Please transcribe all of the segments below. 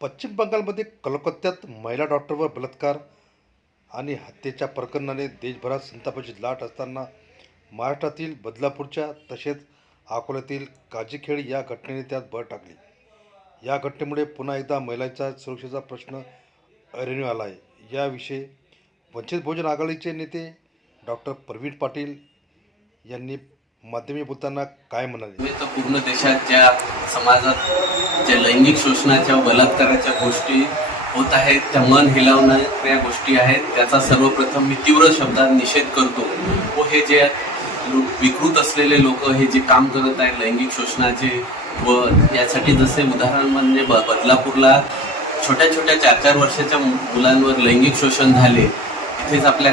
पश्चिम बंगालमध्ये कलकत्त्यात महिला डॉक्टरवर बलात्कार आणि हत्येच्या प्रकरणाने देशभरात संतापाची लाट असताना महाराष्ट्रातील बदलापूरच्या तसेच अकोल्यातील काजीखेड या घटनेने त्यात भर टाकली. या घटनेमुळे पुन्हा एकदा महिलांच्या सुरक्षेचा प्रश्न ऐरणीवर आला आहे याविषयी वंचित बहुजन आघाडीचे नेते डॉक्टर प्रवीण पाटील यांनी माध्यमी बोलताना काय म्हणाले? तर पूर्ण देशात ज्या समाजात ज्या लैंगिक शोषणाच्या बलात्काराच्या गोष्टी होत आहेत त्या मन हिलावणाऱ्या गोष्टी आहेत त्याचा सर्वप्रथम मी तीव्र शब्दात निषेध करतो. व हे जे विकृत असलेले लोक हे जे काम करत आहेत लैंगिक शोषणाचे व यासाठी जसे उदाहरण म्हणजे ब- बदलापूरला छोट्या छोट्या चार चार वर्षाच्या मुलांवर लैंगिक शोषण झाले इथेच आपल्या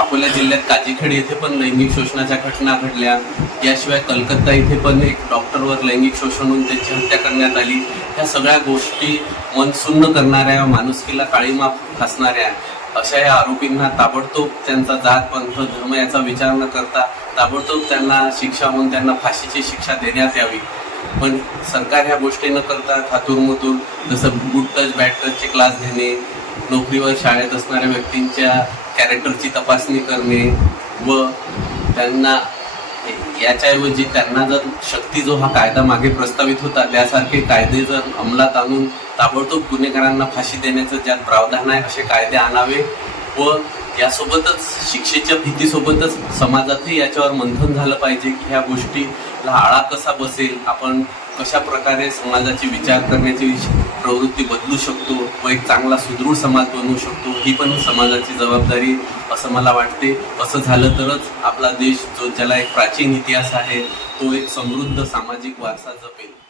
अकोला जिल्ह्यात काजीखेड येथे पण लैंगिक शोषणाच्या घटना घडल्या. याशिवाय कलकत्ता इथे पण एक डॉक्टरवर लैंगिक शोषण होऊन त्याची हत्या करण्यात आली. ह्या सगळ्या गोष्टी मनसुन्न करणाऱ्या माणुसकीला काळीमा फासणाऱ्या अशा या आरोपींना ताबडतोब त्यांचा जात पंथ धर्म याचा विचार न करता ताबडतोब त्यांना शिक्षा म्हणून त्यांना फाशीची शिक्षा देण्यात यावी. पण सरकार ह्या गोष्टी न करता थातूरमतूर जसं गुड टच बॅड टचचे क्लास घेणे नोकरीवर शाळेत असणाऱ्या व्यक्तींच्या कॅरेक्टरची तपासणी करणे व त्यांना याच्याऐवजी त्यांना जर शक्ती जो हा कायदा मागे प्रस्तावित होता त्यासारखे कायदे जर अंमलात आणून ताबडतोब गुन्हेगारांना फाशी देण्याचं ज्यात प्रावधान आहे असे कायदे आणावे व यासोबतच शिक्षेच्या भीतीसोबतच समाजातही याच्यावर मंथन झालं पाहिजे की ह्या गोष्टी आळा कसा बसेल? आपण कशा प्रकारे समाजाची विचार करण्याची प्रवृत्ती बदलू शकतो? व एक चांगला सुदृढ समाज बनवू शकतो? ही पण समाजाची जबाबदारी असं मला वाटते. असं झालं तरच आपला देश जो ज्याला एक प्राचीन इतिहास आहे तो एक समृद्ध सामाजिक वारसा जपेल.